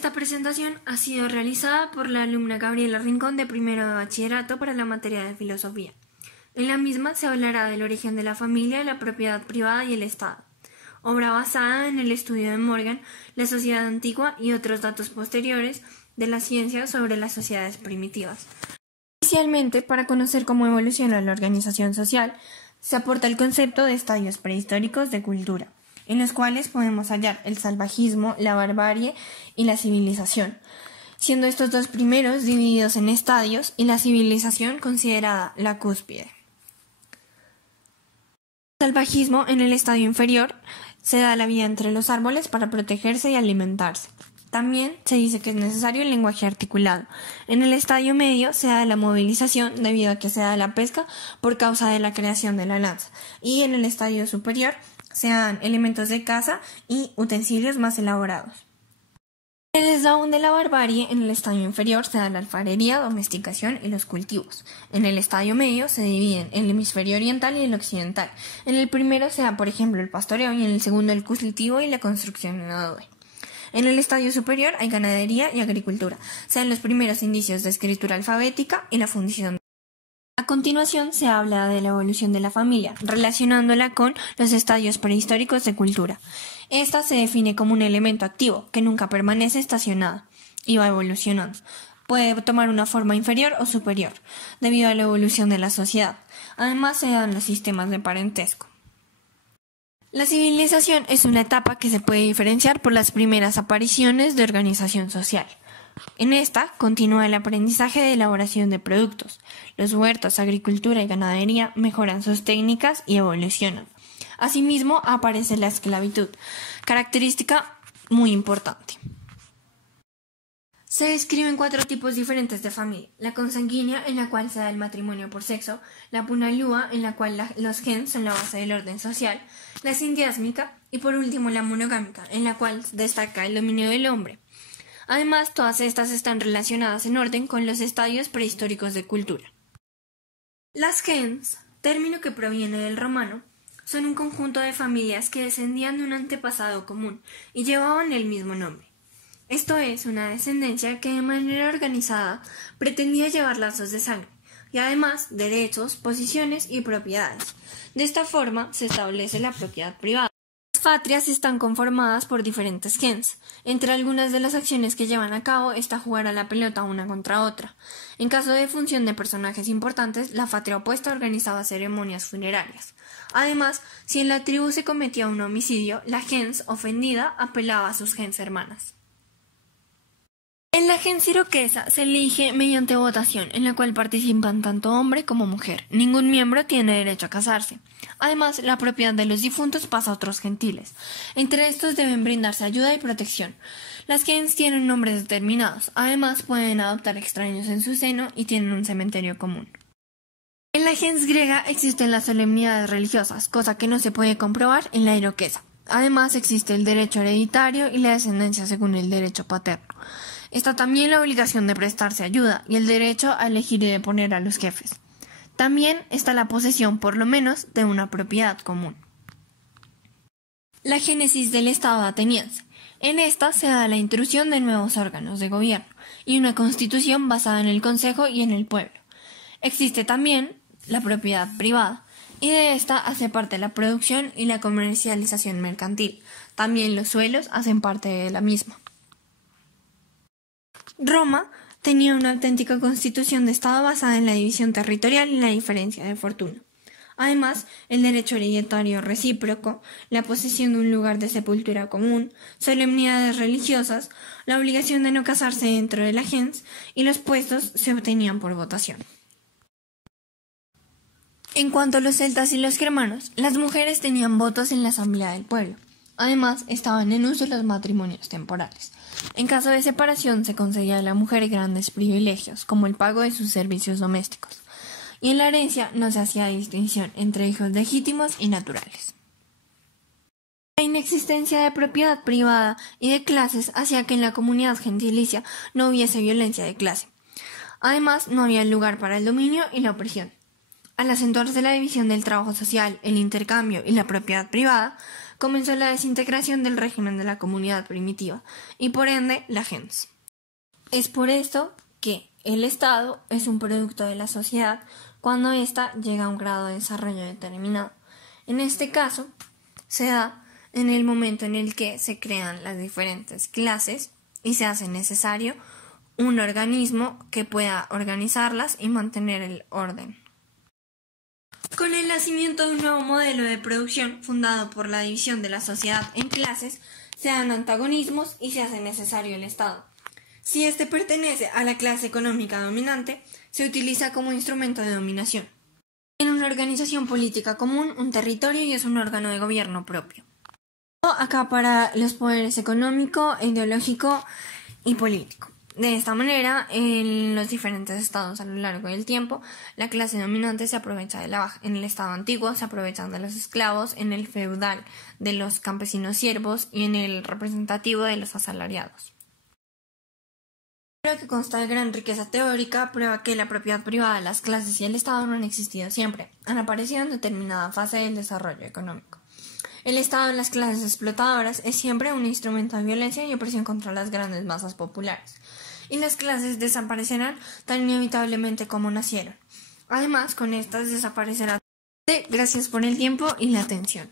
Esta presentación ha sido realizada por la alumna Gabriela Rincón de primero de bachillerato para la materia de filosofía. En la misma se hablará del origen de la familia, la propiedad privada y el Estado, obra basada en el estudio de Morgan, la sociedad antigua y otros datos posteriores de la ciencia sobre las sociedades primitivas. Inicialmente, para conocer cómo evoluciona la organización social, se aporta el concepto de estadios prehistóricos de cultura, en los cuales podemos hallar el salvajismo, la barbarie y la civilización, siendo estos dos primeros divididos en estadios y la civilización considerada la cúspide. El salvajismo, en el estadio inferior, se da la vida entre los árboles para protegerse y alimentarse. También se dice que es necesario el lenguaje articulado. En el estadio medio se da la movilización debido a que se da la pesca por causa de la creación de la lanza. Y en el estadio superior se dan elementos de caza y utensilios más elaborados. En el eslabón de la barbarie, en el estadio inferior se da la alfarería, domesticación y los cultivos. En el estadio medio se dividen el hemisferio oriental y el occidental. En el primero se da, por ejemplo, el pastoreo y en el segundo el cultivo y la construcción en adobe. En el estadio superior hay ganadería y agricultura. Se dan los primeros indicios de escritura alfabética y la fundición. A continuación se habla de la evolución de la familia, relacionándola con los estadios prehistóricos de cultura. Esta se define como un elemento activo, que nunca permanece estacionado y va evolucionando. Puede tomar una forma inferior o superior, debido a la evolución de la sociedad. Además se dan los sistemas de parentesco. La civilización es una etapa que se puede diferenciar por las primeras apariciones de organización social. En esta continúa el aprendizaje de elaboración de productos. Los huertos, agricultura y ganadería mejoran sus técnicas y evolucionan. Asimismo, aparece la esclavitud, característica muy importante. Se describen 4 tipos diferentes de familia: la consanguínea, en la cual se da el matrimonio por sexo; la punalúa, en la cual los gens son la base del orden social; la sindiásmica y por último la monogámica, en la cual destaca el dominio del hombre. Además, todas estas están relacionadas en orden con los estadios prehistóricos de cultura. Las gens, término que proviene del romano, son un conjunto de familias que descendían de un antepasado común y llevaban el mismo nombre. Esto es una descendencia que de manera organizada pretendía llevar lazos de sangre y además derechos, posiciones y propiedades. De esta forma se establece la propiedad privada. Las patrias están conformadas por diferentes gens. Entre algunas de las acciones que llevan a cabo está jugar a la pelota una contra otra. En caso de función de personajes importantes, la patria opuesta organizaba ceremonias funerarias. Además, si en la tribu se cometía un homicidio, la gens ofendida apelaba a sus gens hermanas. En la gens iroquesa se elige mediante votación, en la cual participan tanto hombre como mujer. Ningún miembro tiene derecho a casarse. Además, la propiedad de los difuntos pasa a otros gentiles. Entre estos deben brindarse ayuda y protección. Las gens tienen nombres determinados. Además, pueden adoptar extraños en su seno y tienen un cementerio común. En la gens griega existen las solemnidades religiosas, cosa que no se puede comprobar en la iroquesa. Además, existe el derecho hereditario y la descendencia según el derecho paterno. Está también la obligación de prestarse ayuda y el derecho a elegir y deponer a los jefes. También está la posesión, por lo menos, de una propiedad común. La génesis del Estado ateniense. En esta se da la intrusión de nuevos órganos de gobierno y una constitución basada en el consejo y en el pueblo. Existe también la propiedad privada, y de esta hace parte la producción y la comercialización mercantil. También los suelos hacen parte de la misma. Roma tenía una auténtica constitución de Estado basada en la división territorial y la diferencia de fortuna. Además, el derecho hereditario recíproco, la posesión de un lugar de sepultura común, solemnidades religiosas, la obligación de no casarse dentro de la gens y los puestos se obtenían por votación. En cuanto a los celtas y los germanos, las mujeres tenían votos en la asamblea del pueblo. Además, estaban en uso los matrimonios temporales. En caso de separación se concedía a la mujer grandes privilegios, como el pago de sus servicios domésticos. Y en la herencia no se hacía distinción entre hijos legítimos y naturales. La inexistencia de propiedad privada y de clases hacía que en la comunidad gentilicia no hubiese violencia de clase. Además, no había lugar para el dominio y la opresión. Al acentuarse la división del trabajo social, el intercambio y la propiedad privada, comenzó la desintegración del régimen de la comunidad primitiva y por ende la gens. Es por esto que el Estado es un producto de la sociedad cuando ésta llega a un grado de desarrollo determinado. En este caso, se da en el momento en el que se crean las diferentes clases y se hace necesario un organismo que pueda organizarlas y mantener el orden. Con el nacimiento de un nuevo modelo de producción fundado por la división de la sociedad en clases, se dan antagonismos y se hace necesario el Estado. Si éste pertenece a la clase económica dominante, se utiliza como instrumento de dominación. En una organización política común, un territorio y es un órgano de gobierno propio. Acá para los poderes económico, ideológico y político. De esta manera, en los diferentes estados a lo largo del tiempo, la clase dominante se aprovecha de la baja. En el estado antiguo se aprovechan de los esclavos, en el feudal de los campesinos siervos y en el representativo de los asalariados. Lo que consta de gran riqueza teórica prueba que la propiedad privada de las clases y el Estado no han existido siempre, han aparecido en determinada fase del desarrollo económico. El Estado en las clases explotadoras es siempre un instrumento de violencia y opresión contra las grandes masas populares, y las clases desaparecerán tan inevitablemente como nacieron. Además, con estas desaparecerán. Gracias por el tiempo y la atención.